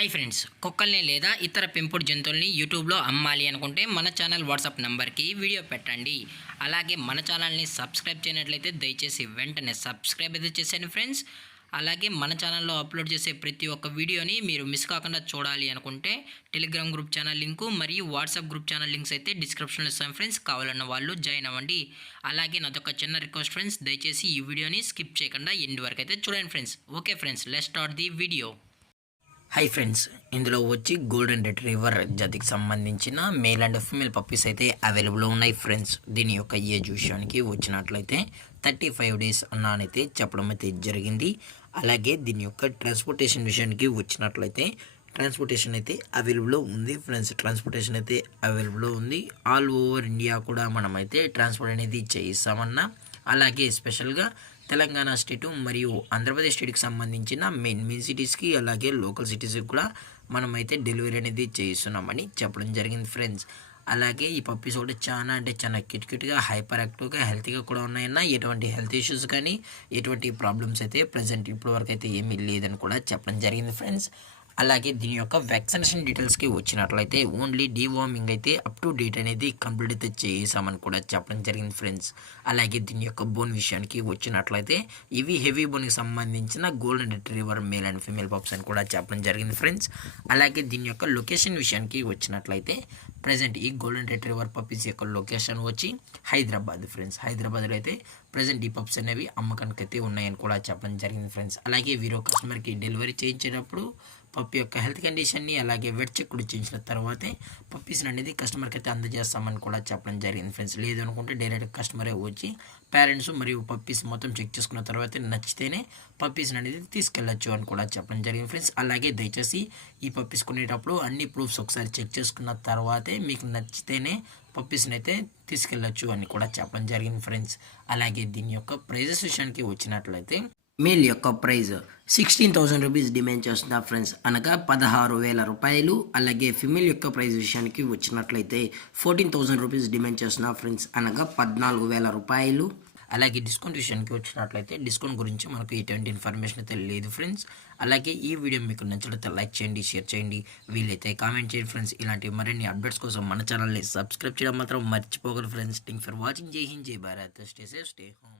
Hi friends, కుక్కల్ని లేదా ఇతర పెంపుడు జంతువుల్ని యూట్యూబ్లో అమ్మాలి అనుకుంటే మన ఛానల్ వాట్సాప్ నెంబర్కి వీడియో పెట్టండి. అలాగే మన ఛానల్ని సబ్స్క్రైబ్ చేయనట్లయితే దయచేసి వెంటనే సబ్స్క్రైబ్ అయితే చేసేయండి ఫ్రెండ్స్. అలాగే మన ఛానల్లో అప్లోడ్ చేసే ప్రతి ఒక్క వీడియోని మీరు మిస్ కాకుండా చూడాలి అనుకుంటే టెలిగ్రామ్ గ్రూప్ ఛానల్ లింకు మరియు వాట్సాప్ గ్రూప్ ఛానల్ లింక్స్ అయితే డిస్క్రిప్షన్లో ఇస్తాను ఫ్రెండ్స్. కావాలన్న వాళ్ళు జాయిన్ అవ్వండి. అలాగే నాదొక చిన్న రిక్వెస్ట్ ఫ్రెండ్స్, దయచేసి ఈ వీడియోని స్కిప్ చేయకుండా ఎండ్ వరకు అయితే చూడండి friends. Okay friends, let's start the video. Hi friends, ఇందులో వచ్చి గోల్డెన్ రిట్రీవర్ జాతికి సంబంధించిన మేల్ అండ్ ఫీమేల్ పప్పీస్ అయితే అవైలబుల్లో ఉన్నాయి ఫ్రెండ్స్. దీని యొక్క ఏజ్ విషయానికి వచ్చినట్లయితే 35 డేస్ అన్నానైతే చెప్పడం అయితే జరిగింది. అలాగే దీని యొక్క ట్రాన్స్పోర్టేషన్ విషయానికి వచ్చినట్లయితే ట్రాన్స్పోర్టేషన్ అయితే అవైలబుల్లో ఉంది ఫ్రెండ్స్. ట్రాన్స్పోర్టేషన్ అయితే అవైలబుల్లో ఉంది. ఆల్ ఓవర్ ఇండియా కూడా మనమైతే ట్రాన్స్పోర్ట్ అనేది చేయిస్తామన్నా. అలాగే స్పెషల్గా తెలంగాణ స్టేటు మరియు ఆంధ్రప్రదేశ్ స్టేట్కి సంబంధించిన మెయిన్ సిటీస్కి అలాగే లోకల్ సిటీస్కి కూడా మనమైతే డెలివరీ అనేది చేయిస్తున్నామని చెప్పడం జరిగింది ఫ్రెండ్స్. అలాగే ఈ పప్పీస్ కూడా చాలా క్యూట్గా హైపర్ యాక్టివ్గా హెల్తీగా కూడా ఉన్నాయన్న. ఎటువంటి హెల్త్ ఇష్యూస్ కానీ ఎటువంటి ప్రాబ్లమ్స్ అయితే ప్రజెంట్ ఇప్పటివరకు అయితే ఏమీ లేదని కూడా చెప్పడం జరిగింది ఫ్రెండ్స్. అలాగే దీని యొక్క వ్యాక్సినేషన్ డీటెయిల్స్కి వచ్చినట్లయితే ఓన్లీ డీవార్మింగ్ అయితే అప్ టు డేట్ అనేది కంప్లీట్ అయితే చేసామని కూడా చెప్పడం జరిగింది ఫ్రెండ్స్. అలాగే దీని యొక్క బోన్ విషయానికి వచ్చినట్లయితే ఇవి హెవీ బోన్కి సంబంధించిన golden retriever male and female pups అని కూడా చెప్పడం జరిగింది ఫ్రెండ్స్. అలాగే దీని యొక్క లొకేషన్ విషయానికి వచ్చినట్లయితే ప్రజెంట్ ఈ గోల్డెన్ రిట్రీవర్ పప్పీస్ యొక్క లొకేషన్ వచ్చి హైదరాబాద్ ఫ్రెండ్స్. హైదరాబాద్లో అయితే ప్రజెంట్ ఈ పప్స్ అనేవి అమ్మకానికి అయితే ఉన్నాయని కూడా చెప్పడం జరిగింది ఫ్రెండ్స్. అలాగే వీరో కస్టమర్కి డెలివరీ చేయించేటప్పుడు పప్పి యొక్క హెల్త్ కండిషన్ని అలాగే వెట్ చెక్ కూడా చేయించిన తర్వాతే పప్పీస్ని అనేది కస్టమర్కి అయితే అందజేస్తామని కూడా చెప్పడం జరిగింది ఫ్రెండ్స్. లేదు అనుకుంటే డైరెక్ట్ కస్టమరే వచ్చి పేరెంట్స్ మరియు పప్పీస్ మొత్తం చెక్ చేసుకున్న తర్వాత నచ్చితేనే పప్పీస్ని అనేది తీసుకెళ్ళచ్చు అని కూడా చెప్పడం జరిగింది ఫ్రెండ్స్. అలాగే దయచేసి ఈ పప్పీస్ కొనేటప్పుడు అన్ని ప్రూఫ్స్ ఒకసారి చెక్ చేసుకున్న తర్వాతే మీకు నచ్చితేనే పప్పీస్ని అయితే తీసుకెళ్ళచ్చు అని కూడా చెప్పడం జరిగింది ఫ్రెండ్స్. అలాగే దీని యొక్క ప్రైజెస్ విషయానికి వచ్చినట్లయితే మేల్ యొక్క ప్రైజ్ 16,000 రూపీస్ డిమాండ్ చేస్తున్నా ఫ్రెండ్స్, అనగా 16,000 రూపాయలు. అలాగే ఫిమేల్ యొక్క ప్రైజ్ విషయానికి వచ్చినట్లయితే 14,000 రూపీస్ డిమాండ్ చేస్తున్నా ఫ్రెండ్స్, అనగా 14,000 రూపాయలు. అలాగే డిస్కౌంట్ విషయానికి వచ్చినట్లయితే డిస్కౌంట్ గురించి మనకు ఎటువంటి ఇన్ఫర్మేషన్ అయితే లేదు ఫ్రెండ్స్. అలాగే ఈ వీడియో మీకు నచ్చినట్లయితే లైక్ చేయండి, షేర్ చేయండి, వీలైతే కామెంట్ చేయండి ఫ్రెండ్స్. ఇలాంటి మరిన్ని అప్డేట్స్ కోసం మన ఛానల్ని సబ్స్క్రైబ్ చేయడం మాత్రం మర్చిపోగలరు ఫ్రెండ్స్. Thank for watching. జై హింద్, జై Bharat. Stay safe, stay home.